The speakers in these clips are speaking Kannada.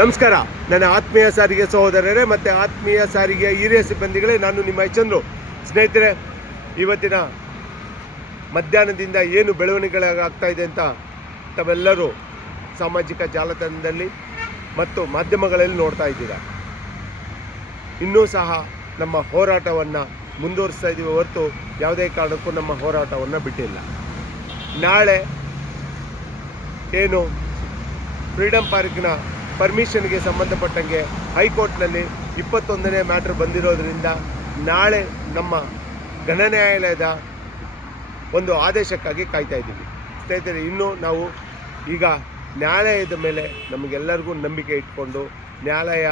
ನಮಸ್ಕಾರ. ನನ್ನ ಆತ್ಮೀಯ ಸಾರಿಗೆ ಸಹೋದರರೇ ಮತ್ತು ಆತ್ಮೀಯ ಸಾರಿಗೆಯ ಹಿರಿಯ ಸಿಬ್ಬಂದಿಗಳೇ, ನಾನು ನಿಮ್ಮ ಚಂದ್ರು. ಸ್ನೇಹಿತರೆ, ಇವತ್ತಿನ ಮಧ್ಯಾಹ್ನದಿಂದ ಏನು ಬೆಳವಣಿಗೆಗಳಾಗ್ತಾ ಇದೆ ಅಂತ ತಾವೆಲ್ಲರೂ ಸಾಮಾಜಿಕ ಜಾಲತಾಣದಲ್ಲಿ ಮತ್ತು ಮಾಧ್ಯಮಗಳಲ್ಲಿ ನೋಡ್ತಾ ಇದ್ದೀರಾ. ಇನ್ನೂ ಸಹ ನಮ್ಮ ಹೋರಾಟವನ್ನು ಮುಂದುವರಿಸ್ತಾ ಇದ್ದೀವಿ ಹೊರತು ಯಾವುದೇ ಕಾರಣಕ್ಕೂ ನಮ್ಮ ಹೋರಾಟವನ್ನು ಬಿಟ್ಟಿಲ್ಲ. ನಾಳೆ ಏನು ಫ್ರೀಡಮ್ ಪಾರ್ಕ್ನ ಪರ್ಮಿಷನ್ಗೆ ಸಂಬಂಧಪಟ್ಟಂಗೆ ಹೈಕೋರ್ಟ್ನಲ್ಲಿ 21ನೇ ಮ್ಯಾಟ್ರ್ ಬಂದಿರೋದ್ರಿಂದ ನಾಳೆ ನಮ್ಮ ಘನ ನ್ಯಾಯಾಲಯದ ಒಂದು ಆದೇಶಕ್ಕಾಗಿ ಕಾಯ್ತಾ ಇದ್ದೀವಿ. ಸ್ನೇಹಿತರೆ, ಇನ್ನೂ ನಾವು ಈಗ ನ್ಯಾಯಾಲಯದ ಮೇಲೆ ನಮಗೆಲ್ಲರಿಗೂ ನಂಬಿಕೆ ಇಟ್ಕೊಂಡು ನ್ಯಾಯಾಲಯ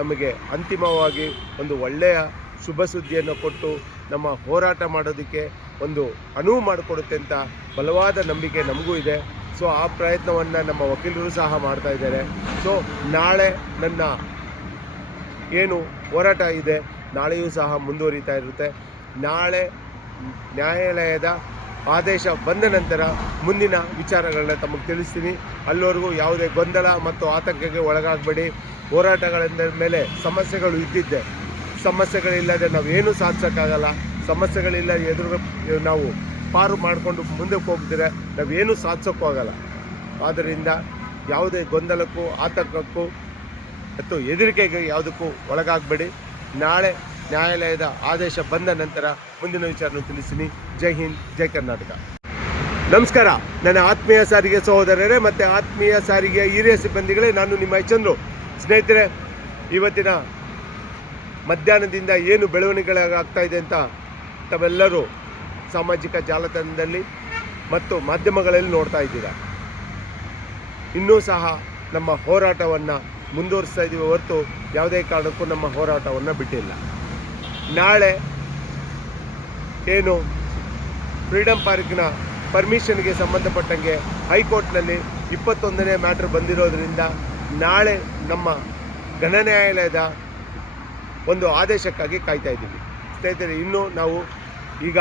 ನಮಗೆ ಅಂತಿಮವಾಗಿ ಒಂದು ಒಳ್ಳೆಯ ಶುಭ ಸುದ್ದಿಯನ್ನು ಕೊಟ್ಟು ನಮ್ಮ ಹೋರಾಟ ಮಾಡೋದಕ್ಕೆ ಒಂದು ಅನುವು ಮಾಡಿಕೊಡುತ್ತೆ ಅಂತ ಬಲವಾದ ನಂಬಿಕೆ ನಮಗೂ ಇದೆ. ಸೊ ಆ ಪ್ರಯತ್ನವನ್ನು ನಮ್ಮ ವಕೀಲರು ಸಹ ಮಾಡ್ತಾ ಇದ್ದಾರೆ. ಸೊ ನಾಳೆ ನನ್ನ ಏನು ಹೋರಾಟ ಇದೆ ನಾಳೆಯೂ ಸಹ ಮುಂದುವರಿತಾ ಇರುತ್ತೆ. ನಾಳೆ ನ್ಯಾಯಾಲಯದ ಆದೇಶ ಬಂದ ನಂತರ ಮುಂದಿನ ವಿಚಾರಗಳನ್ನ ತಮಗೆ ತಿಳಿಸ್ತೀನಿ. ಅಲ್ಲಿವರೆಗೂ ಯಾವುದೇ ಗೊಂದಲ ಮತ್ತು ಆತಂಕಕ್ಕೆ ಒಳಗಾಗಬೇಡಿ. ಹೋರಾಟಗಳಿಂದ ಮೇಲೆ ಸಮಸ್ಯೆಗಳು ಇದ್ದಿದ್ದೆ, ಸಮಸ್ಯೆಗಳಿಲ್ಲದೆ ನಾವೇನು ಸಾಧಿಸೋಕ್ಕಾಗಲ್ಲ. ಸಮಸ್ಯೆಗಳಿಲ್ಲ ನಾವು ಪಾರು ಮಾಡಿಕೊಂಡು ಮುಂದಕ್ಕೆ ಹೋಗ್ದಿರೆ ನಾವೇನು ಸಾಧಿಸೋಕ್ಕೂ ಆಗಲ್ಲ. ಆದ್ದರಿಂದ ಯಾವುದೇ ಗೊಂದಲಕ್ಕೂ ಆತಂಕಕ್ಕೂ ಮತ್ತು ಹೆದರಿಕೆಗೆ ಯಾವುದಕ್ಕೂ ಒಳಗಾಗಬೇಡಿ. ನಾಳೆ ನ್ಯಾಯಾಲಯದ ಆದೇಶ ಬಂದ ನಂತರ ಮುಂದಿನ ವಿಚಾರನ ತಿಳಿಸ್ತೀನಿ. ಜೈ ಹಿಂದ್, ಜೈ ಕರ್ನಾಟಕ. ನಮಸ್ಕಾರ. ನನ್ನ ಆತ್ಮೀಯ ಸಾರಿಗೆ ಸಹೋದರರೇ ಮತ್ತು ಆತ್ಮೀಯ ಸಾರಿಗೆಯ ಹಿರಿಯ ಸಿಬ್ಬಂದಿಗಳೇ, ನಾನು ನಿಮ್ಮ ಚಂದ್ರು. ಸ್ನೇಹಿತರೆ, ಇವತ್ತಿನ ಮಧ್ಯಾಹ್ನದಿಂದ ಏನು ಬೆಳವಣಿಗೆಗಳಾಗ್ತಾ ಇದೆ ಅಂತ ತಾವೆಲ್ಲರೂ ಸಾಮಾಜಿಕ ಜಾಲತಾಣದಲ್ಲಿ ಮತ್ತು ಮಾಧ್ಯಮಗಳಲ್ಲಿ ನೋಡ್ತಾ ಇದ್ದೀರಾ. ಇನ್ನೂ ಸಹ ನಮ್ಮ ಹೋರಾಟವನ್ನು ಮುಂದುವರಿಸ್ತಾ ಇದ್ದೀವಿ ಹೊರತು ಯಾವುದೇ ಕಾರಣಕ್ಕೂ ನಮ್ಮ ಹೋರಾಟವನ್ನು ಬಿಟ್ಟಿಲ್ಲ. ನಾಳೆ ಏನು ಫ್ರೀಡಮ್ ಪಾರ್ಕ್ನ ಪರ್ಮಿಷನ್ಗೆ ಸಂಬಂಧಪಟ್ಟಂಗೆ ಹೈಕೋರ್ಟ್ನಲ್ಲಿ 21ನೇ ಮ್ಯಾಟ್ರ್ ಬಂದಿರೋದ್ರಿಂದ ನಾಳೆ ನಮ್ಮ ಘನ ನ್ಯಾಯಾಲಯದ ಒಂದು ಆದೇಶಕ್ಕಾಗಿ ಕಾಯ್ತಾ ಇದ್ದೀವಿ. ಸ್ನೇಹಿತರೆ, ಇನ್ನೂ ನಾವು ಈಗ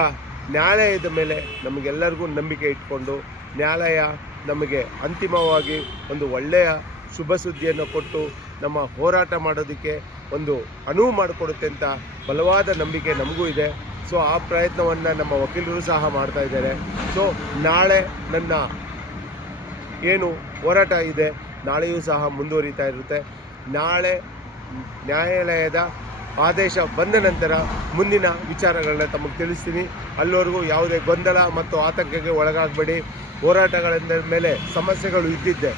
ನ್ಯಾಯಾಲಯದ ಮೇಲೆ ನಮಗೆಲ್ಲರಿಗೂ ನಂಬಿಕೆ ಇಟ್ಕೊಂಡು ನ್ಯಾಯಾಲಯ ನಮಗೆ ಅಂತಿಮವಾಗಿ ಒಂದು ಒಳ್ಳೆಯ ಶುಭ ಸುದ್ದಿಯನ್ನು ಕೊಟ್ಟು ನಮ್ಮ ಹೋರಾಟ ಮಾಡೋದಕ್ಕೆ ಒಂದು ಅನುವು ಮಾಡಿಕೊಡುತ್ತೆ ಅಂತ ಬಲವಾದ ನಂಬಿಕೆ ನಮಗೂ ಇದೆ. ಸೊ ಆ ಪ್ರಯತ್ನವನ್ನು ನಮ್ಮ ವಕೀಲರು ಸಹ ಮಾಡ್ತಾ ಇದ್ದಾರೆ. ಸೊ ನಾಳೆ ನನ್ನ ಏನು ಹೋರಾಟ ಇದೆ ನಾಳೆಯೂ ಸಹ ಮುಂದುವರಿತಾ ಇರುತ್ತೆ. ನಾಳೆ ನ್ಯಾಯಾಲಯದ ಆದೇಶ ಬಂದ ನಂತರ ಮುಂದಿನ ವಿಚಾರಗಳನ್ನ ತಮಗೆ ತಿಳಿಸ್ತೀನಿ. ಅಲ್ಲಿವರೆಗೂ ಯಾವುದೇ ಗೊಂದಲ ಮತ್ತು ಆತಂಕಕ್ಕೆ ಒಳಗಾಗಬೇಡಿ. ಹೋರಾಟಗಳಿಂದ ಮೇಲೆ ಸಮಸ್ಯೆಗಳು ಇದ್ದಿದ್ದೆ,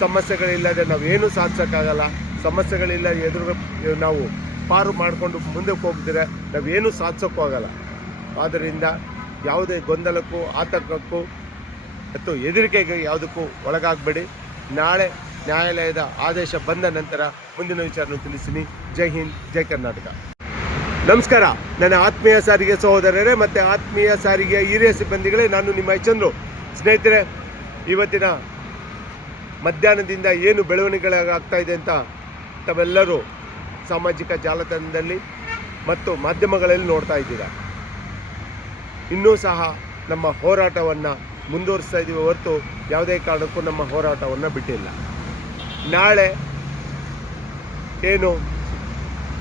ಸಮಸ್ಯೆಗಳಿಲ್ಲದೆ ನಾವೇನು ಸಾಧಿಸೋಕ್ಕಾಗಲ್ಲ. ಸಮಸ್ಯೆಗಳಿಲ್ಲ ನಾವು ಪಾರು ಮಾಡಿಕೊಂಡು ಮುಂದಕ್ಕೆ ಹೋಗ್ದಿರೆ ನಾವೇನು ಸಾಧಿಸೋಕ್ಕೂ ಆಗಲ್ಲ. ಆದ್ದರಿಂದ ಯಾವುದೇ ಗೊಂದಲಕ್ಕೂ ಆತಂಕಕ್ಕೂ ಮತ್ತು ಹೆದರಿಕೆಗೆ ಯಾವುದಕ್ಕೂ ಒಳಗಾಗಬೇಡಿ. ನಾಳೆ ನ್ಯಾಯಾಲಯದ ಆದೇಶ ಬಂದ ನಂತರ ಮುಂದಿನ ವಿಚಾರನ ತಿಳಿಸ್ತೀನಿ. ಜೈ ಹಿಂದ್, ಜೈ ಕರ್ನಾಟಕ. ನಮಸ್ಕಾರ. ನನ್ನ ಆತ್ಮೀಯ ಸಾರಿಗೆ ಸಹೋದರರೇ ಮತ್ತು ಆತ್ಮೀಯ ಸಾರಿಗೆಯ ಹಿರಿಯ ಸಿಬ್ಬಂದಿಗಳೇ, ನಾನು ನಿಮ್ಮ ಚಂದ್ರು. ಸ್ನೇಹಿತರೆ, ಇವತ್ತಿನ ಮಧ್ಯಾಹ್ನದಿಂದ ಏನು ಬೆಳವಣಿಗೆಗಳಾಗ್ತಾ ಇದೆ ಅಂತ ತಾವೆಲ್ಲರೂ ಸಾಮಾಜಿಕ ಜಾಲತಾಣದಲ್ಲಿ ಮತ್ತು ಮಾಧ್ಯಮಗಳಲ್ಲಿ ನೋಡ್ತಾ ಇದ್ದೀರಾ. ಇನ್ನೂ ಸಹ ನಮ್ಮ ಹೋರಾಟವನ್ನು ಮುಂದುವರಿಸ್ತಾ ಇದ್ದೀವಿ ಹೊರತು ಯಾವುದೇ ಕಾರಣಕ್ಕೂ ನಮ್ಮ ಹೋರಾಟವನ್ನು ಬಿಟ್ಟಿಲ್ಲ. ನಾಳೆ ಏನು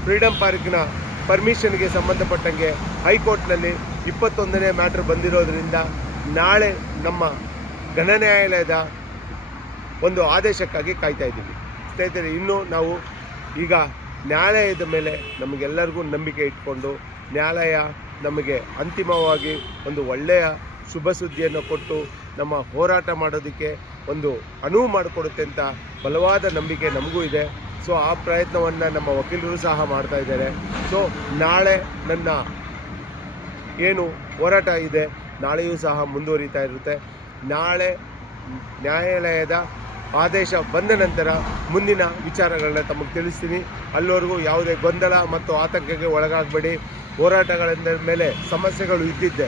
ಫ್ರೀಡಮ್ ಪಾರ್ಕ್ನ ಪರ್ಮಿಷನ್ಗೆ ಸಂಬಂಧಪಟ್ಟಂಗೆ ಹೈಕೋರ್ಟ್ನಲ್ಲಿ 21ನೇ ಮ್ಯಾಟ್ರ್ ಬಂದಿರೋದ್ರಿಂದ ನಾಳೆ ನಮ್ಮ ಘನ ನ್ಯಾಯಾಲಯದ ಒಂದು ಆದೇಶಕ್ಕಾಗಿ ಕಾಯ್ತಾ ಇದ್ದೀವಿ. ಸ್ನೇಹಿತರೆ, ಇನ್ನೂ ನಾವು ಈಗ ನ್ಯಾಯಾಲಯದ ಮೇಲೆ ನಮಗೆಲ್ಲರಿಗೂ ನಂಬಿಕೆ ಇಟ್ಕೊಂಡು ನ್ಯಾಯಾಲಯ ನಮಗೆ ಅಂತಿಮವಾಗಿ ಒಂದು ಒಳ್ಳೆಯ ಶುಭ ಸುದ್ದಿಯನ್ನು ಕೊಟ್ಟು ನಮ್ಮ ಹೋರಾಟ ಮಾಡೋದಕ್ಕೆ ಒಂದು ಅನುವು ಮಾಡಿಕೊಡುತ್ತೆ ಅಂತ ಬಲವಾದ ನಂಬಿಕೆ ನಮಗೂ ಇದೆ. ಸೊ ಆ ಪ್ರಯತ್ನವನ್ನು ನಮ್ಮ ವಕೀಲರು ಸಹ ಮಾಡ್ತಾ ಇದ್ದಾರೆ. ಸೊ ನಾಳೆ ನನ್ನ ಏನು ಹೋರಾಟ ಇದೆ ನಾಳೆಯೂ ಸಹ ಮುಂದುವರಿತಾ ಇರುತ್ತೆ. ನಾಳೆ ನ್ಯಾಯಾಲಯದ ಆದೇಶ ಬಂದ ನಂತರ ಮುಂದಿನ ವಿಚಾರಗಳನ್ನ ತಮಗೆ ತಿಳಿಸ್ತೀನಿ. ಅಲ್ಲಿವರೆಗೂ ಯಾವುದೇ ಗೊಂದಲ ಮತ್ತು ಆತಂಕಕ್ಕೆ ಒಳಗಾಗಬೇಡಿ. ಹೋರಾಟಗಳಿಂದ ಮೇಲೆ ಸಮಸ್ಯೆಗಳು ಇದ್ದಿದ್ದೆ,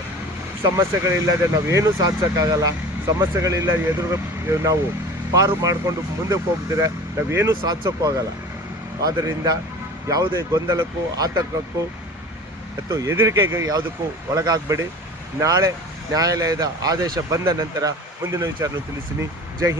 ಸಮಸ್ಯೆಗಳಿಲ್ಲದೆ ನಾವೇನು ಸಾಧಿಸೋಕ್ಕಾಗಲ್ಲ. ಸಮಸ್ಯೆಗಳಿಲ್ಲ ನಾವು ಪಾರು ಮಾಡಿಕೊಂಡು ಮುಂದಕ್ಕೆ ಹೋಗ್ದಿರೆ ನಾವೇನು ಸಾಧಿಸೋಕ್ಕೂ ಆಗಲ್ಲ. ಆದ್ದರಿಂದ ಯಾವುದೇ ಗೊಂದಲಕ್ಕೂ ಆತಂಕಕ್ಕೂ ಮತ್ತು ಹೆದರಿಕೆಗೆ ಯಾವುದಕ್ಕೂ ಒಳಗಾಗಬೇಡಿ. ನಾಳೆ ನ್ಯಾಯಾಲಯದ ಆದೇಶ ಬಂದ ನಂತರ ಮುಂದಿನ ವಿಚಾರನ ತಿಳಿಸ್ತೀನಿ. ಜೈ ಹಿಂದ್.